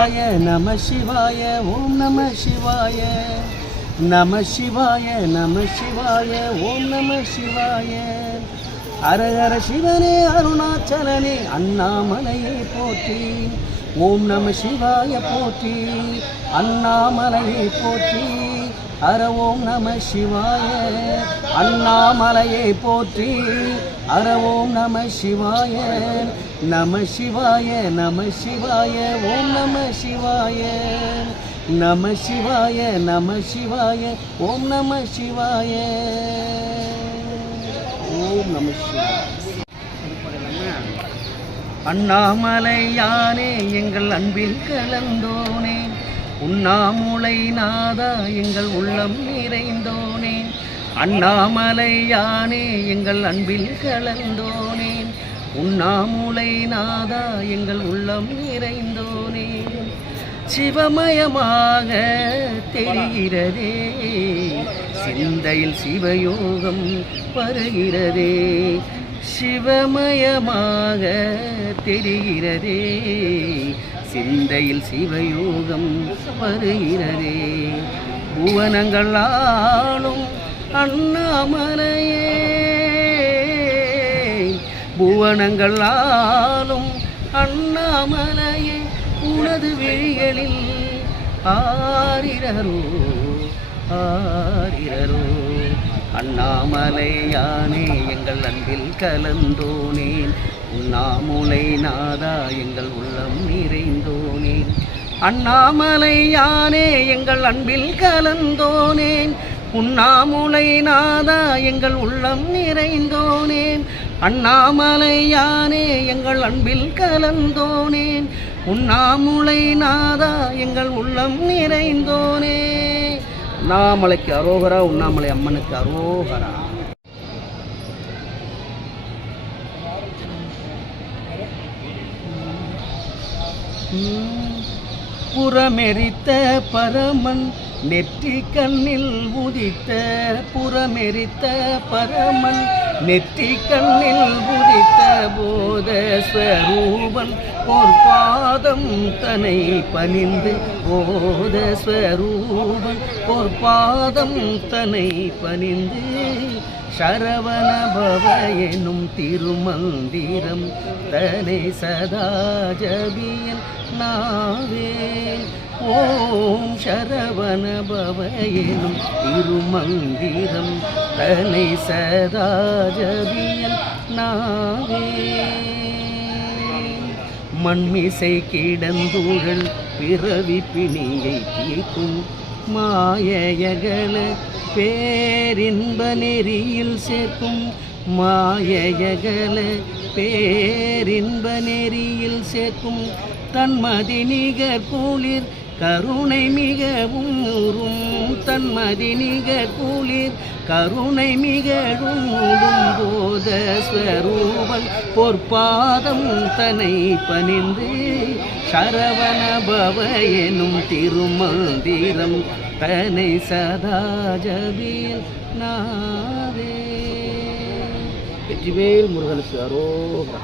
சிவாய நம சிவாய ஓம் நம சிவாய. நம சிவாய நம சிவாய ஓம் நம சிவாய. அரகர சிவனே அருணாச்சலனே அண்ணாமலையை போற்றி. ஓம் நம சிவாய போற்றி அண்ணாமலையை போற்றி. அர ஓம் நம சிவாய அண்ணாமலையை போற்றி. அர ஓம் நம சிவாய நம சிவாய நம சிவாய ஓம் நம சிவாய. நம சிவாய நம சிவாய ஓம் நம சிவாய. ஓம் நம சிவாய. அண்ணாமலையானே எங்கள் அன்பில் கலந்தோனே. உண்ணாமுலை நாதா எங்கள் உள்ளம் நிறைந்தோனே. அண்ணாமலை யானே எங்கள் அன்பில் கலந்தோனேன் உண்ணாமூலை நாதா எங்கள் உள்ளம் நிறைந்தோனே. சிவமயமாக தெரிகிறதே. சிந்தையில் சிவயோகம் வருகிறதே. சிவமயமாக தெரிகிறதே. சிந்தையில் சிவயோகம் வருகிறதே. புவனங்கள் ஆளும் அண்ணாமலையே. புவனங்கள் ஆளும் அண்ணாமலையே உனது விழிகளில் ஆரிரரோ ஆரிரரோ. அண்ணாமலையானே எங்கள் அன்பில் கலந்தோனேன். உண்ணாமுலை நாதா எங்கள் உள்ளம் நிறைந்தோனேன். அண்ணாமலையானே எங்கள் அன்பில் கலந்தோனேன். உண்ணாமுலை நாதா எங்கள் உள்ளம் நிறைந்தோனேன். அண்ணாமலையானே எங்கள் அன்பில் கலந்தோனேன். உண்ணாமுலை நாதா எங்கள் உள்ளம் நிறைந்தோனே. அண்ணாமலைக்கு அரோகரா உண்ணாமலை அம்மனுக்கு அரோகரா. புறமெரித்த பரமன் நெற்றி கண்ணில் உதித்த புறமெரித்த பரமன் நெற்றி கண்ணில் உதித்த போத ஸ்வரூபன் பொற்பாதம் தனை பணிந்து போத ஸ்வரூபன் பொற்பாதம் தனை பணிந்து சரவணபவ எனும் திருமந்திரம் தனை சதா ஜபியன் நாவே. ஓம் சரவண எனும் திருமந்திரம் தனை சதாஜவியல் நாவே மண்மிசை கிடந்தூழல் பிறவி பிணியை தீர்க்கும் மாயகல பேரின்ப நெறியில் சேர்க்கும் மாயகல பேரின்ப நெறியில் சேர்க்கும் தன்மதி நிகர் குளிர் கருணை மிக நூறும் தன்மதி மிக குளிர் கருணை மிகவும் போத ஸ்வரூபன் பொற்பாதம் தனை பணிந்து சரவண பவ எனும் திருமந்திரம். தனை சதா ஜபீல் நாவே வெற்றிவேல் முருகனுக்கு அரோகரா.